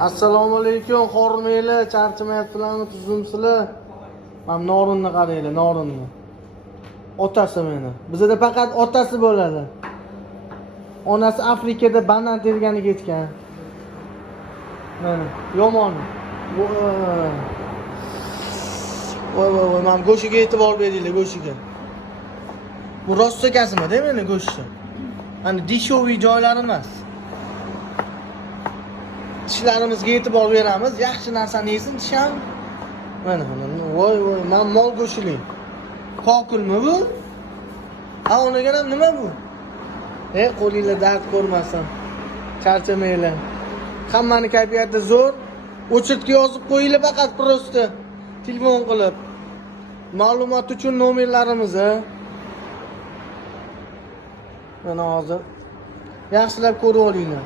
Assalomu alaykum, xormaylar, charchamayapsizlarmi, tuzumsizlar? Men Norinni qaranglar, Norinni. Otasi meni. Bizda faqat otasi bo'ladi. Onasi Afrikada banan tergani ketgan. Mana, yomon. Voy, men go'shiga e'tibor beringlar, go'shiga. Bu rostakasimi-da meni go'shti? Hani dishoviy joylari emas. Tishlarimizga e'tibor beramiz, yaxshi narsani yesin tisham. Mana, voy, men mol go'shili. Kokilmi bu? Ha, unaga ham nima bu? Qo'linglar dard ko'rmasin. Charchamanglar. Hammani kayfiyati zo'r. O'chirtga yozib qo'yinglar faqat prosta. Telefon qilib. Ma'lumot uchun nomerlarimiz, Mana hozir yaxshilab ko'rib olinglar.